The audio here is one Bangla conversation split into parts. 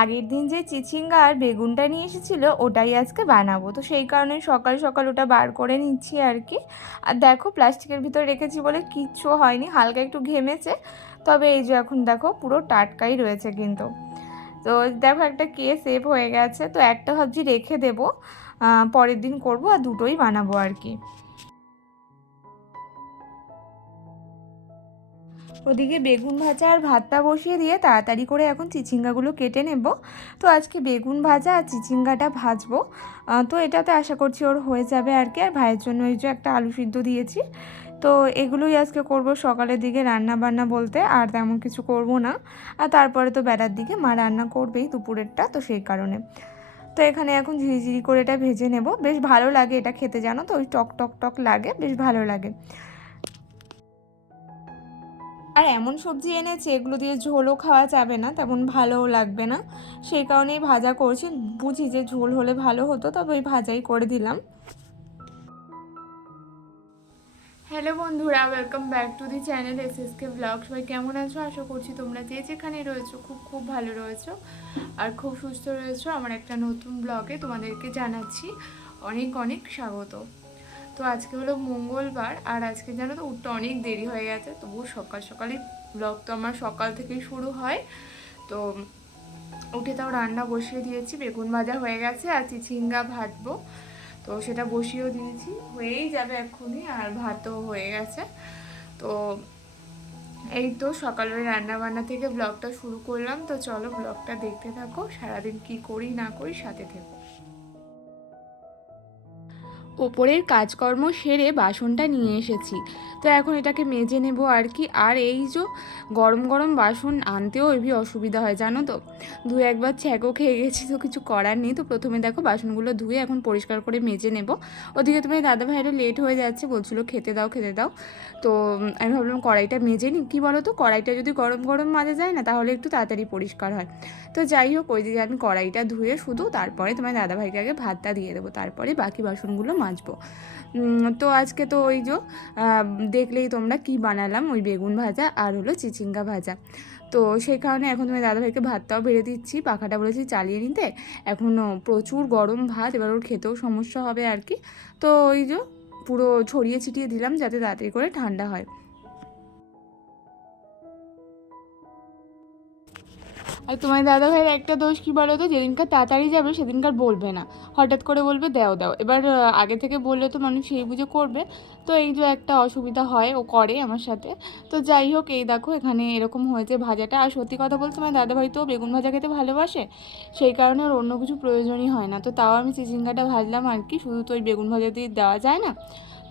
আগের দিন যে চিচিঙ্গা আর বেগুনটা নিয়ে এসেছিলো ওটাই আজকে বানাবো, তো সেই কারণে সকাল সকাল ওটা বার করে নিচ্ছি আর কি। আর দেখো প্লাস্টিকের ভিতরে রেখেছি বলে কিচ্ছু হয়নি, হালকা একটু ঘেমেছে, তবে এই যে এখন দেখো পুরো টাটকাই রয়েছে কিন্তু। তো দেখো একটা সেভ হয়ে গেছে, তো একটা ভাবছি রেখে দেবো, পরের দিন করব, আর দুটোই বানাবো আর কি। ওদিকে বেগুন ভাজা আর ভাতটা বসিয়ে দিয়ে তাড়াতাড়ি করে এখন চিচিঙ্গাগুলো কেটে নেব। তো আজকে বেগুন ভাজা আর চিচিঙ্গাটা ভাজবো, তো এটাতে আশা করছি ওর হয়ে যাবে আর কি। আর ভাইয়ের জন্য এই যে একটা আলু সিদ্ধ দিয়েছি, তো এগুলোই আজকে করব সকালের দিকে রান্না বান্না বলতে, আর তেমন কিছু করব না। আর তারপরে তো বেলার দিকে মা রান্না করবেই দুপুরেরটা, তো সেই কারণে। তো এখানে এখন ঝিরিঝিরি করে এটা ভেজে নেব, বেশ ভালো লাগে এটা খেতে, জানো তো, ওই টক টক টক লাগে, বেশ ভালো লাগে। আর এমন সবজি এনেছে এগুলো দিয়ে ঝোলও খাওয়া যাবে না, তেমন ভালোও লাগবে না, সেই কারণেই ভাজা করছি। বুঝি যে ঝোল হলে ভালো হতো, তবে ওই ভাজাই করে দিলাম। হ্যালো বন্ধুরা, welcome back to the channel SSK blog. সবাই কেমন আছো? আশা করছি তোমরা যে যেখানে রয়েছো খুব খুব ভালো রয়েছো আর খুব সুস্থ রয়েছো। আমার একটা নতুন ব্লগে তোমাদেরকে জানাচ্ছি অনেক অনেক স্বাগত। তো আজকে হলো মঙ্গলবার, আর আজকে জানো তো উঠতে অনেক দেরি হয়ে গেছে, তবুও সকাল সকালই ব্লগ তো আমার সকাল থেকেই শুরু হয়। তো উঠে তাও রান্না বসিয়ে দিয়েছি, বেগুন ভাজা হয়ে গেছে আর চিচিঙ্গা ভাজবো, তো সেটা বসিয়েও দিয়েছি, হয়েই যাবে এক্ষুনি, আর ভাতও হয়ে গেছে। তো এই তো সকালের রান্না বান্না থেকে ব্লগটা শুরু করলাম, তো চলো ব্লগটা দেখতে থাকো, সারাদিন কি করি না করি সাথে থেকো। ওপরের কাজকর্ম সেরে বাসনটা নিয়ে এসেছি, তো এখন এটাকে মেজে নেব আর কি। আর এই যে গরম গরম বাসন আনতেও হেবি অসুবিধা হয় জানো তো, ধুয়ে একবার ছ্যাঁকো খেয়ে গেছি, তো কিছু করার নেই। তো প্রথমে দেখো বাসনগুলো ধুয়ে এখন পরিষ্কার করে মেজে নেব। ওদিকে তোমার দাদা ভাইয়েরও লেট হয়ে যাচ্ছে, বলছিল খেতে দাও খেতে দাও। তো আমি ভাবলাম কড়াইটা মেজে নিই, কী বলো তো, কড়াইটা যদি গরম গরম মাজা যায় না তাহলে একটু তাড়াতাড়ি পরিষ্কার হয়। তো যাই হোক, ওই দিকে আমি কড়াইটা ধুয়ে শুধু তারপরে তোমার দাদাভাইকে আগে ভাতটা দিয়ে দেবো, তারপরে বাকি বাসনগুলো মাজবো। তো আজকে তো ওই যে দেখলেই তোমরা কি বানালাম, ওই বেগুন ভাজা আর হলো চিচিঙ্গা ভাজা। তো সেই কারণে এখন তোমার দাদাভাইকে ভাতটাও বেড়ে দিচ্ছি, পাখাটা বলেছি চালিয়ে নিতে, এখনও প্রচুর গরম ভাত, এবার ওর খেতেও সমস্যা হবে আর কি। তো ওই যে পুরো ছড়িয়ে ছিটিয়ে দিলাম যাতে তাড়াতাড়ি করে ঠান্ডা হয়। আর তোমার দাদাভাইয়ের একটা দোষ কী বলো তো, যেদিনকার তাড়াতাড়ি যাবে সেদিনকার বলবে না, হঠাৎ করে বলবে দাও দাও। এবার আগে থেকে বললে তো মানুষ সেই বুঝে করবে, তো এই যে একটা অসুবিধা হয়, ও করে আমার সাথে। তো যাই হোক, এই দেখো এখানে এরকম হয়েছে ভাজাটা। আর সত্যি কথা বলতে তোমার দাদাভাই তো বেগুন ভাজা খেতে ভালোবাসে, সেই কারণে ওর অন্য কিছু প্রয়োজনই হয় না। তো তাও আমি চিচিঙ্গাটা ভাজলাম আর কি, শুধু তো ওই বেগুন ভাজা দিয়ে দেওয়া যায় না,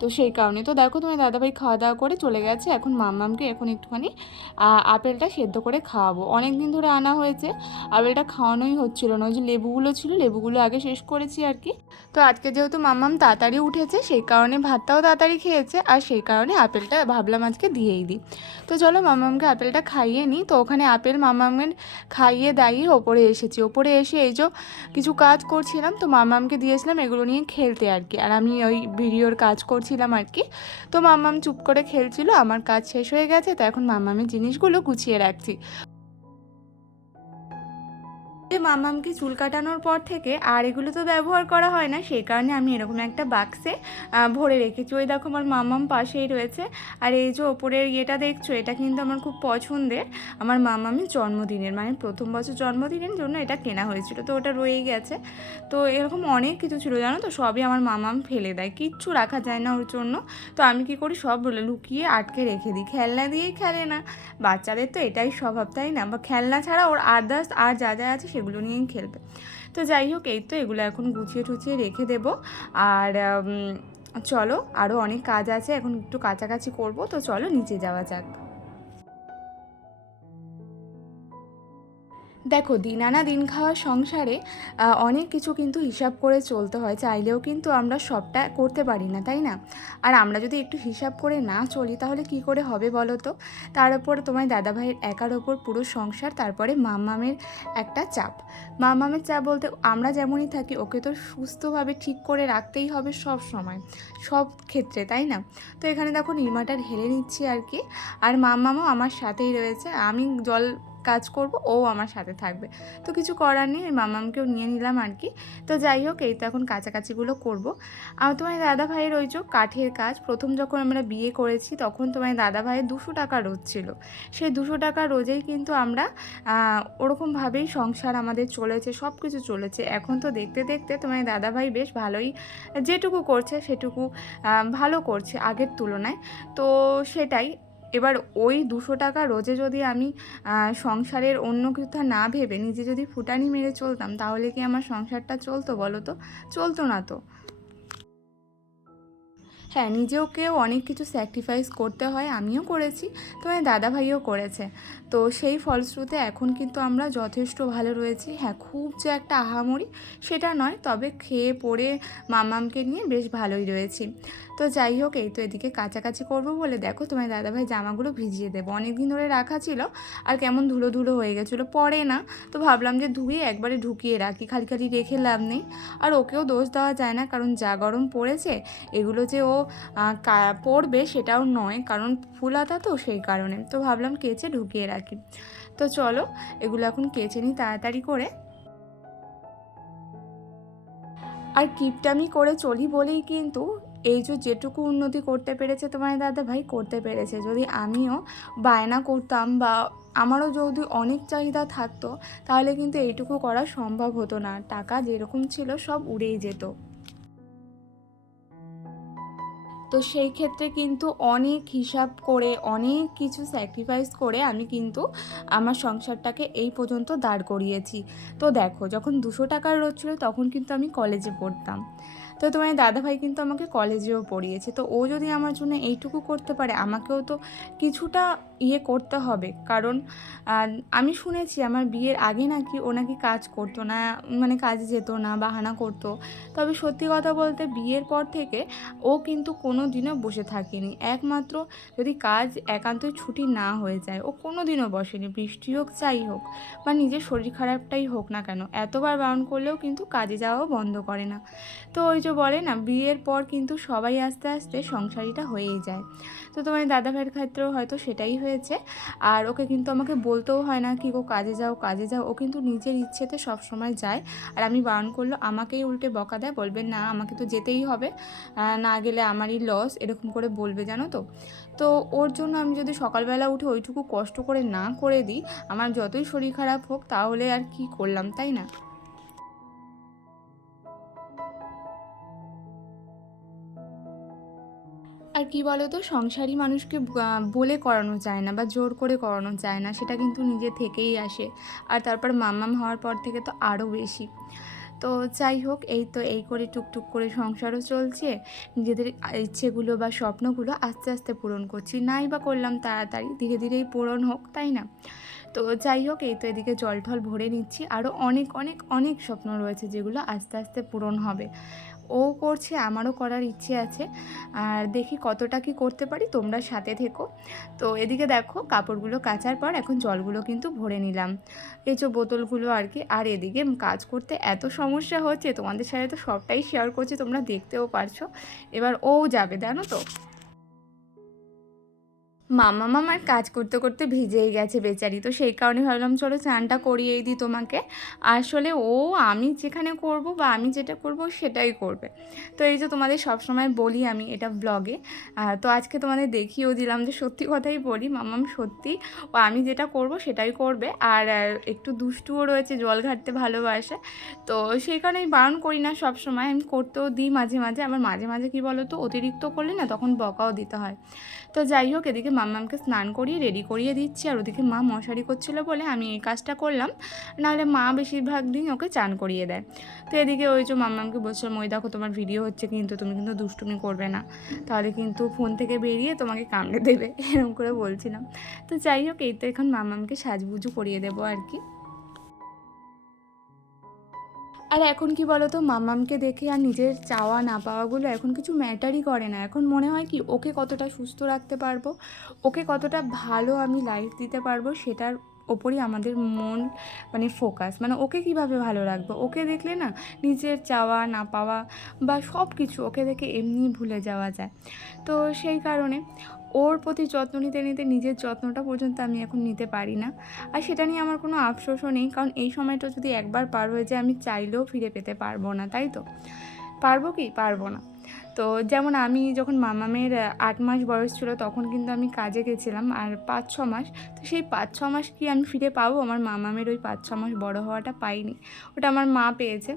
তো সেই কারণে। তো দেখো তোমার দাদাভাই খাওয়া দাওয়া করে চলে গেছে, এখন মাম্মামকে এখন একটুখানি আপেলটা সেদ্ধ করে খাওয়াবো। অনেক দিন ধরে আনা হয়েছে, আপেলটা খাওয়ানোই হচ্ছিল না, ওই যে লেবুগুলো ছিল লেবুগুলো আগে শেষ করেছি আর কি। তো আজকে যেহেতু মাম্মাম তাড়াতাড়ি উঠেছে সেই কারণে ভাতটাও তাড়াতাড়ি খেয়েছে, আর সেই কারণে আপেলটা ভাবলাম আজকে দিয়েই দিই। তো চলো মাম্মামকে আপেলটা খাইয়ে নিই। তো ওখানে আপেল মাম্মামের খাইয়ে দাইয়ে ওপরে এসেছি, ওপরে এসে এই যে কিছু কাজ করছিলাম, তো মাম্মামকে দিয়েছিলাম এগুলো নিয়ে খেলতে আর কি, আর আমি ওই ভিডিওর কাজ করছিলাম আর কি। তো মাম্মাম চুপ করে খেলছিল, আমার কাজ শেষ হয়ে গেছে, তো এখন মাম্মামের জিনিসগুলো গুছিয়ে রাখছি। মামামকে চুল কাটানোর পর থেকে আর এগুলো তো ব্যবহার করা হয় না, সেই কারণে আমি এরকম একটা বাক্সে ভরে রেখেছি। ওই দেখো আমার মামাম পাশেই রয়েছে। আর এই যে ওপরের ইয়েটা দেখছো, এটা কিন্তু আমার খুব পছন্দের, আমার মামামের জন্মদিনের, মানে প্রথম বছর জন্মদিনের জন্য এটা কেনা হয়েছিল, তো ওটা রয়েই গেছে। তো এরকম অনেক কিছু ছিল জানো তো, সবই আমার মামাম ফেলে দেয়, কিচ্ছু রাখা যায় না ওর জন্য। তো আমি কি করি, সব লুকিয়ে আটকে রেখে দিই, খেলনা দিয়েই খেলে না, বাচ্চাদের তো এটাই স্বভাব তাই না, বা খেলনা ছাড়া ওর আদার্স আর যা যা আছে সেগুলো নিয়েই খেলবে। তো যাই হোক, এই তো এগুলো এখন গুছিয়ে টুছিয়ে রেখে দেবো। আর চলো, আরও অনেক কাজ আছে, এখন একটু কাছাকাছি করব, তো চলো নিচে যাওয়া যাক। দেখো দিন আনা দিন খাওয়া সংসারে অনেক কিছু কিন্তু হিসাব করে চলতে হয়, চাইলেও কিন্তু আমরা সবটা করতে পারি না তাই না। আর আমরা যদি একটু হিসাব করে না চলি তাহলে কি করে হবে বলো তো। তার উপর তোমার দাদাভাইয়ের একার ওপর পুরো সংসার, তারপরে মামামের একটা চাপ। মামামের চাপ বলতে আমরা যেমনই থাকি ওকে তো সুস্থভাবে ঠিক করে রাখতেই হবে সব সময়, সব ক্ষেত্রে তাই না। তো এখানে দেখো নির্মাটা ঢেলে নিচ্ছি আর কি, আর মামামও আমার সাথেই রয়েছে। আমি জল কাজ করব, ও আমার সাথে থাকবে। তো কিছু করার নেই, মামামকেও নিয়ে নিলাম আর কি। তো যাই হোক, এই তো এখন কাছাকাছিগুলো করবো। আর তোমার দাদা ভাইয়ের ওই যে কাঠের কাজ, প্রথম যখন আমরা বিয়ে করেছি তখন তোমার দাদা ভাইয়ের 200 টাকা রোজ ছিল। সেই 200 টাকা রোজেই কিন্তু আমরা ওরকমভাবেই সংসার আমাদের চলেছে, সব কিছু চলেছে। এখন তো দেখতে দেখতে তোমার দাদা ভাই বেশ ভালোই, যেটুকু করছে সেটুকু ভালো করছে আগের তুলনায়। তো সেটাই, এবার ওই 200 টাকা রোজে যদি আমি সংসারের অন্য কথা না ভেবে নিজে যদি ফুটানি মেরে চলতাম, তাহলে কি আমার সংসারটা চলতো বলো তো? চলতো না তো। হ্যাঁ, নিজেওকেও অনেক কিছু স্যাক্রিফাইস করতে হয়, আমিও করেছি, তোমার দাদাভাইও করেছে। তো সেই ফলশ্রুতিতে এখন কিন্তু আমরা যথেষ্ট ভালো রয়েছি। হ্যাঁ, খুব যে একটা আহামরি সেটা নয়, তবে খেয়ে পড়ে মামামকে নিয়ে বেশ ভালোই রয়েছি। তো যাই হোক, এই তো এদিকে কাছাকাছি করবো বলে দেখো তোমার দাদাভাই জামাগুলো ভিজিয়ে দেবো, অনেক দিন ধরে রাখা ছিল আর কেমন ধুলো ধুলো হয়ে গেছিলো, পরে না। তো ভাবলাম যে ধুয়ে একবারে ঢুকিয়ে রাখি, খালি খালি রেখে লাভ নেই। আর ওকেও দোষ দেওয়া যায় না, কারণ যা গরম পড়েছে, এগুলো যে ও পড়বে সেটাও নয়, কারণ ফুল হাতা তো, সেই কারণে। তো ভাবলাম কেচে ঢুকিয়ে রাখি। তো চলো এগুলো এখন কেচে নিই তাড়াতাড়ি করে। আর কিপটামি করে চলি বলেই কিন্তু এই যে যেটুকু উন্নতি করতে পেরেছে তোমার দাদা ভাই, করতে পেরেছে। যদি আমিও বায়না করতাম বা আমারও যদি অনেক চাহিদা থাকতো, তাহলে কিন্তু এইটুকু করা সম্ভব হতো না। টাকা যেরকম ছিল সব উড়েই যেত। তো সেই ক্ষেত্রে কিন্তু অনেক হিসাব করে, অনেক কিছু স্যাক্রিফাইস করে আমি কিন্তু আমার সংসারটাকে এই পর্যন্ত দাঁড় করিয়েছি। তো দেখো, যখন 200 টাকার রোজ ছিল তখন কিন্তু আমি কলেজে পড়তাম। তো তোমার দাদাভাই কিন্তু আমাকে কলেজেও পড়িয়েছে। তো ও যদি আমার জন্য এইটুকু করতে পারে, আমাকেও তো কিছুটা করতে হবে। কারণ আমি শুনেছি আমার বিয়ের আগে নাকি ও নাকি কাজ করতো না, মানে কাজে যেত না, বাহানা করতো। তবে সত্যি কথা বলতে বিয়ের পর থেকে ও কিন্তু কোনো দিনও বসে থাকেনি। একমাত্র যদি কাজ একান্তই ছুটি না হয়ে যায়, ও কোনো দিনও বসেনি। বৃষ্টি হোক, যাই হোক, বা নিজের শরীর খারাপটাই হোক না কেন, এতবার বারণ করলেও কিন্তু কাজে যাওয়াও বন্ধ করে না। তো ওই যে বলে না, বিয়ের পর কিন্তু সবাই আস্তে আস্তে সংসারীটা হয়েই যায়। তো তোমার দাদা ভাইয়ের ক্ষেত্রেও হয়তো সেটাই হয়েছে। আর ওকে কিন্তু আমাকে বলতেও হয় না কি গো কাজে যাও কাজে যাও, ও কিন্তু নিজের ইচ্ছেতে সব সময় যায়। আর আমি বারণ করলে আমাকেই উল্টে বকা দেয়, বলবে না আমাকে তো যেতেই হবে, না গেলে আমারই লস, এরকম করে বলবে, জানো তো। তো ওর জন্য আমি যদি সকালবেলা উঠে ওইটুকু কষ্ট করে না করে দিই, আমার যতই শরীর খারাপ হোক, তাহলে আর কি করলাম, তাই না? আর কি বলো তো, সংসারী মানুষকে বলে করানো যায় না বা জোর করে করানো যায় না, সেটা কিন্তু নিজে থেকেই আসে। আর তারপর মাম্মাম হওয়ার পর থেকে তো আরও বেশি। তো যাই হোক, এই তো এই করে টুকটুক করে সংসারও চলছে, নিজেদের ইচ্ছেগুলো বা স্বপ্নগুলো আস্তে আস্তে পূরণ করছি। নাই বা করলাম তাড়াতাড়ি, ধীরে ধীরেই পূরণ হোক, তাই না? তো যাই হোক, এই তো এদিকে জল টল ভরে নিচ্ছি। আরও অনেক অনেক অনেক স্বপ্ন রয়েছে যেগুলো আস্তে আস্তে পূরণ হবে। ও করছে, আমারও করার ইচ্ছে আছে। আর দেখি কতটা কি করতে পারি, তোমরা সাথে থেকো। তো এদিকে দেখো, কাপড়গুলো কাচার পর এখন জলগুলো কিন্তু ভরে নিলাম, এই যে বোতলগুলো আর কি। আর এদিকে কাজ করতে এত সমস্যা হচ্ছে, তোমাদের সাথে তো সবটাই শেয়ার করছি, তোমরা দেখতেও পারছো। এবার ও যাবে, জানো তো। মামার কাজ করতে করতে ভিজেই গেছে বেচারি। তো সেই কারণে ভাবলাম চলো চানটা করিয়েই দিই তোমাকে। আসলে ও, আমি যেখানে করব বা আমি যেটা করব সেটাই করবে। তো এই যে তোমাদের সবসময় বলি আমি এটা ব্লগে, তো আজকে তোমাদের দেখিয়েও দিলাম যে সত্যি কথাই বলি, মামাম সত্যি ও আমি যেটা করব সেটাই করবে। আর একটু দুষ্টুও রয়েছে, জল ঘাটতে ভালোবাসে। তো সেই কারণে আমি বারণ করি না সব সময়, আমি করতেও দিই মাঝে মাঝে। আবার মাঝে মাঝে কী বলো তো, অতিরিক্ত করলে না তখন বকাও দিতে হয়। তো যাই হোক, এদিকে মাম্মামকে স্নান করিয়ে রেডি করিয়ে দিচ্ছি, আর ওদিকে মা মশারি করছিল বলে আমি এই কাজটা করলাম, নাহলে মা বেশিরভাগ দিন ওকে চান করিয়ে দেয়। তো এদিকে ওই যে মাম্মামকে বলছিলাম, ওই দেখো তোমার ভিডিও হচ্ছে কিন্তু তুমি কিন্তু দুষ্টুমি করবে না, তাহলে কিন্তু ফোন থেকে বেরিয়ে তোমাকে কামড়ে দেবে, এরকম করে বলছিলাম। তো যাই হোক, এই তো এখন মাম্মামকে সাজগুজু করিয়ে দেবো আর কি। আর এখন কি বলো তো, মাম্মামকে দেখে আর নিজের চাওয়া না পাওয়াগুলো এখন কিছু ম্যাটারই করে না। এখন মনে হয় কি, ওকে কতটা সুস্থ রাখতে পারবো, ওকে কতটা ভালো আমি লাইফ দিতে পারবো, সেটার ওপরই আমাদের মন, মানে ফোকাস, মানে ওকে কিভাবে ভালো রাখবো। ওকে দেখলে না নিজের চাওয়া না পাওয়া বা সব কিছু ওকে দেখে এমনি ভুলে যাওয়া যায়। তো সেই কারণে ওর প্রতি যত্ন নিতে নিতে নিজের যত্নটা পর্যন্ত আমি এখন নিতে পারি না। আর সেটা নিয়ে আমার কোনো আফসোসও নেই, কারণ এই সময়টা যদি একবার পার হয়ে যায় আমি চাইলেও ফিরে পেতে পারবো না, তাই তো? পারবো কি? পারবো না। তো যেমন আমি যখন মামামের 8 মাস বয়স ছিল তখন কিন্তু আমি কাজে গেছিলাম, আর 5-6 মাস, তো সেই 5-6 মাস কি আমি ফিরে পাবো? আমার মামামের ওই 5-6 মাস বড় হওয়াটা পাইনি, ওটা আমার মা পেয়েছে।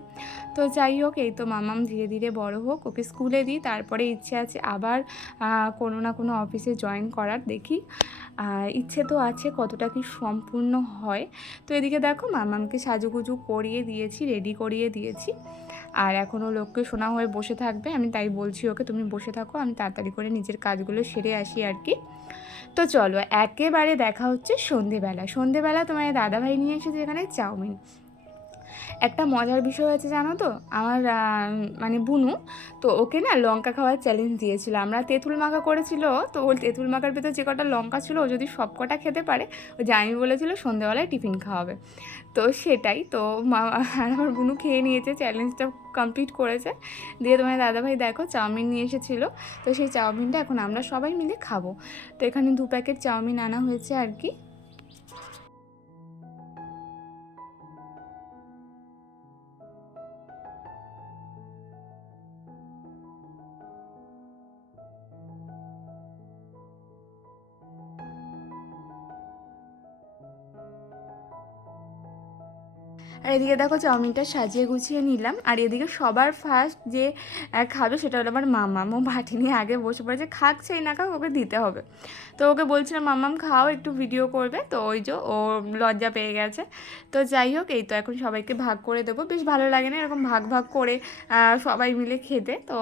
তো যাই হোক, এই তো মামাম ধীরে ধীরে বড় হোক, ওকে স্কুলে দিই, তারপরে ইচ্ছে আছে আবার কোনো না কোনো অফিসে জয়েন করার, দেখি। ইচ্ছে তো আছে, কতটা কি সম্পূর্ণ হয়। তো এদিকে দেখো মামামকে সাজুগুজু করিয়ে দিয়েছি, রেডি করিয়ে দিয়েছি, আর এখনও লোককে শোনা হয়ে বসে থাকবে। আমি তাই বলছি ওকে, তুমি বসে থাকো, আমি তাড়াতাড়ি করে নিজের কাজগুলো সেরে আসি আর কি। তো চলো একেবারে দেখা হচ্ছে সন্ধেবেলা। সন্ধেবেলা তোমার দাদাভাই নিয়ে এসেছে এখানে চাউমিন। একটা মজার বিষয় আছে জানো তো, আমার মানে বুনু, তো ওকে না লঙ্কা খাওয়ার চ্যালেঞ্জ দিয়েছিল। আমরা তেঁতুল মাখা করেছিল, তো ওর তেঁতুল মাখার ভেতর যে কটা লঙ্কা ছিল ও যদি সব কটা খেতে পারে, ও যে আমি বলেছিল সন্ধেবেলায় টিফিন খাওয়াবে। তো সেটাই তো আর আমার বুনু খেয়ে নিয়েছে, চ্যালেঞ্জটা কমপ্লিট করেছে। দিয়ে তোমার দাদাভাই দেখো চাউমিন নিয়ে এসেছিলো, তো সেই চাউমিনটা এখন আমরা সবাই মিলে খাবো। তো এখানে 2 প্যাকেট চাউমিন আনা হয়েছে আর কি। আর এদিকে দেখো চাউমিনটা সাজিয়ে গুছিয়ে নিলাম, আর এদিকে সবার ফার্স্ট যে খাবে সেটা হলো আমার মামাম। ও বাটি নিয়ে আগে বসে পড়েছে, খাক চাই না খাক ওকে দিতে হবে। তো ওকে বলছিলাম মামাম খাও, একটু ভিডিও করবে, তো ওই যে ও লজ্জা পেয়ে গেছে। তো যাই হোক, এই তো এখন সবাইকে ভাগ করে দেবো, বেশ ভালো লাগে না এরকম ভাগ ভাগ করে সবাই মিলে খেতে। তো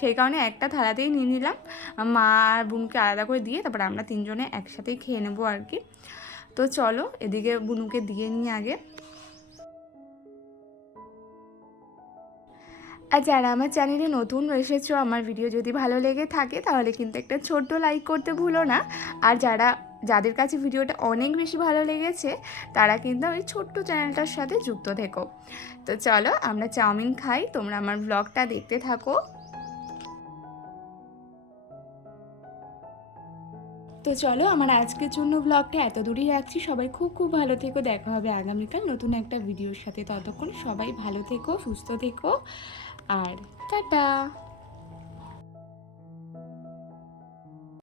সেই কারণে একটা থালাতেই নিয়ে নিলাম, মা আর বোনকে আলাদা করে দিয়ে তারপর আমরা 3 জনে একসাথেই খেয়ে নেবো আর কি। তো চলো এদিকে বুনুকে দিয়ে নিয়ে আগে। আর যারা আমার চ্যানেলে নতুন এসেছো, আমার ভিডিও যদি ভালো লেগে থাকে তাহলে কিন্তু একটা ছোট্ট লাইক করতে ভুলো না। আর যাদের কাছে ভিডিওটা অনেক বেশি ভালো লেগেছে তারা কিন্তু ওই ছোট্ট চ্যানেলটার সাথে যুক্ত থেকো। তো চলো আমরা চাউমিন খাই, তোমরা আমার ব্লগটা দেখতে থাকো। তো চলো আমার আজকের জন্য ব্লগটা এত দূরই রাখছি। সবাই খুব খুব ভালো থেকো, দেখা হবে আগামীকাল নতুন একটা ভিডিওর সাথে। ততক্ষণ সবাই ভালো থেকো, সুস্থ থেকো, আর টাটা।